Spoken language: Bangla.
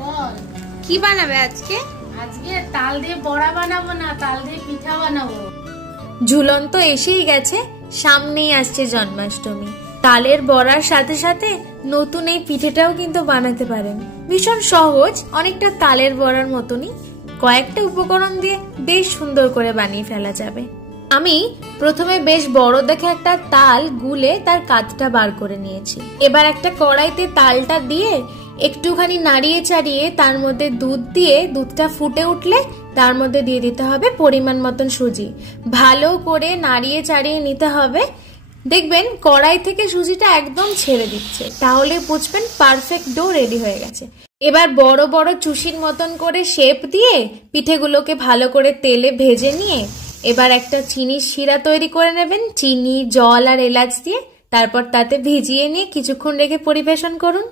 বল কি বানাবে আজকে? আজকে তাল দিয়ে বড়া বানাবো না, তাল দিয়ে পিঠা বানাবো। ঝুলন তো এসেই গেছে, সামনেই আসছে জন্মাষ্টমী। তালের বড়ার সাথে সাথে নতুন এই পিঠেটাও কিন্তু বানাতে পারেন। ভীষণ সহজ, অনেকটা তালের বড়ার মতনই। কয়েকটা উপকরণ দিয়ে বেশ সুন্দর করে বানিয়ে ফেলা যাবে। আমি প্রথমে বেশ বড় দেখে একটা তাল গুলে তার কাঠটা বার করে নিয়েছি। এবার একটা কড়াইতে তালটা দিয়ে একটুখানি নাড়িয়ে চাড়িয়ে তার মধ্যে দুধ দিয়ে দুধটা ফুটে উঠলে তার মধ্যে দিয়ে দিতে হবে পরিমাণ মতন সুজি। ভালো করে নাড়িয়ে চাড়িয়ে নিতে হবে। দেখবেন কড়াই থেকে সুজিটা একদম ছেড়ে দিচ্ছে, তাহলে বুঝবেন পারফেক্ট ডো রেডি হয়ে গেছে। এবার বড় বড় চুষির মতন করে শেপ দিয়ে পিঠেগুলোকে ভালো করে তেলে ভেজে নিয়ে এবার একটা চিনির শিরা তৈরি করে নেবেন, চিনি, জল আর এলাচ দিয়ে। তারপর তাতে ভিজিয়ে নিয়ে কিছুক্ষণ রেখে পরিবেশন করুন।